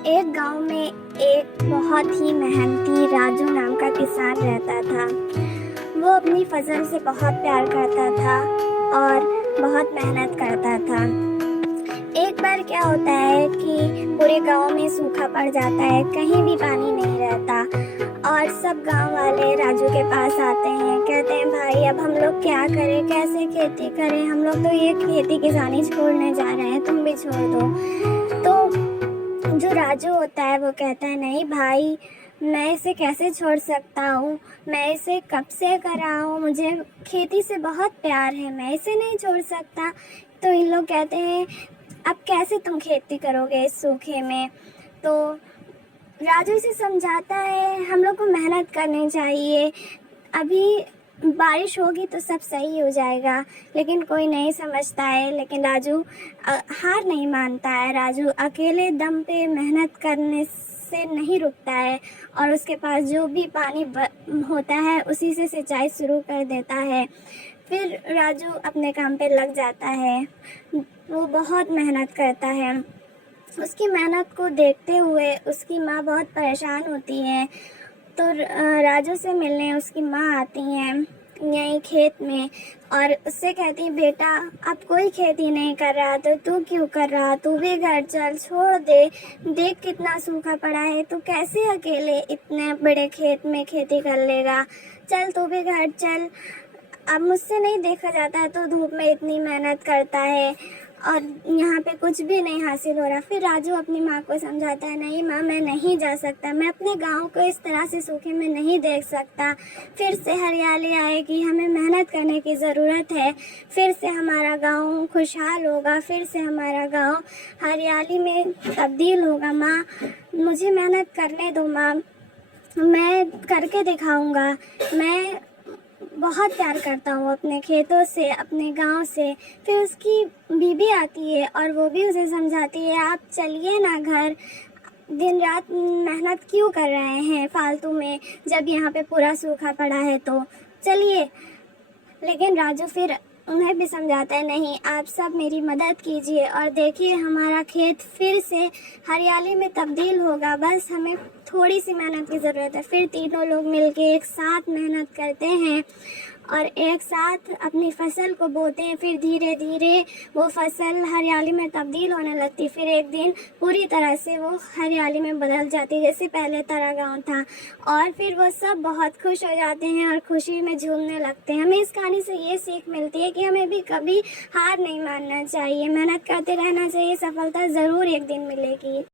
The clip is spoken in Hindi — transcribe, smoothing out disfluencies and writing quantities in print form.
एक गांव में एक बहुत ही मेहनती राजू नाम का किसान रहता था। वो अपनी फसल से बहुत प्यार करता था और बहुत मेहनत करता था। एक बार क्या होता है कि पूरे गांव में सूखा पड़ जाता है, कहीं भी पानी नहीं रहता और सब गांव वाले राजू के पास आते हैं। कहते हैं, भाई अब हम लोग क्या करें, कैसे खेती करें, हम लोग तो ये खेती किसानी छोड़ने जा रहे हैं, तुम भी छोड़ दो। तो जो राजू होता है वो कहता है, नहीं भाई, मैं इसे कैसे छोड़ सकता हूँ, मैं इसे कब से कर रहा हूँ, मुझे खेती से बहुत प्यार है, मैं इसे नहीं छोड़ सकता। तो इन लोग कहते हैं, अब कैसे तुम खेती करोगे इस सूखे में। तो राजू इसे समझाता है, हम लोग को मेहनत करनी चाहिए, अभी बारिश होगी तो सब सही हो जाएगा। लेकिन कोई नहीं समझता है। लेकिन राजू हार नहीं मानता है। राजू अकेले दम पे मेहनत करने से नहीं रुकता है और उसके पास जो भी पानी होता है उसी से सिंचाई शुरू कर देता है। फिर राजू अपने काम पे लग जाता है। वो बहुत मेहनत करता है। उसकी मेहनत को देखते हुए उसकी माँ बहुत परेशान होती है। तो राजू से मिलने उसकी माँ आती हैं यहीं खेत में और उससे कहती है, बेटा अब कोई खेती नहीं कर रहा तो तू क्यों कर रहा, तू भी घर चल, छोड़ दे, देख कितना सूखा पड़ा है, तू कैसे अकेले इतने बड़े खेत में खेती कर लेगा, चल तू भी घर चल। अब मुझसे नहीं देखा जाता है तो धूप में इतनी मेहनत करता है और यहाँ पे कुछ भी नहीं हासिल हो रहा। फिर राजू अपनी माँ को समझाता है, नहीं माँ, मैं नहीं जा सकता, मैं अपने गांव को इस तरह से सूखे में नहीं देख सकता। फिर से हरियाली आएगी, हमें मेहनत करने की ज़रूरत है, फिर से हमारा गांव खुशहाल होगा, फिर से हमारा गांव हरियाली में तब्दील होगा। माँ, मुझे मेहनत करने दो माँ, मैं करके दिखाऊंगा। मैं बहुत प्यार करता हूँ अपने खेतों से, अपने गांव से। फिर उसकी बीवी आती है और वो भी उसे समझाती है, आप चलिए ना घर, दिन रात मेहनत क्यों कर रहे हैं फालतू में, जब यहाँ पे पूरा सूखा पड़ा है तो चलिए। लेकिन राजू फिर उन्हें भी समझाता है, नहीं, आप सब मेरी मदद कीजिए और देखिए हमारा खेत फिर से हरियाली में तब्दील होगा, बस हमें थोड़ी सी मेहनत की ज़रूरत है। फिर तीनों लोग मिलके एक साथ मेहनत करते हैं और एक साथ अपनी फसल को बोते हैं। फिर धीरे धीरे वो फसल हरियाली में तब्दील होने लगती। फिर एक दिन पूरी तरह से वो हरियाली में बदल जाती, जैसे पहले तरह गाँव था। और फिर वो सब बहुत खुश हो जाते हैं और खुशी में झूमने लगते हैं। हमें इस कहानी से ये सीख मिलती है कि हमें भी कभी हार नहीं मानना चाहिए, मेहनत करते रहना चाहिए, सफलता ज़रूर एक दिन मिलेगी।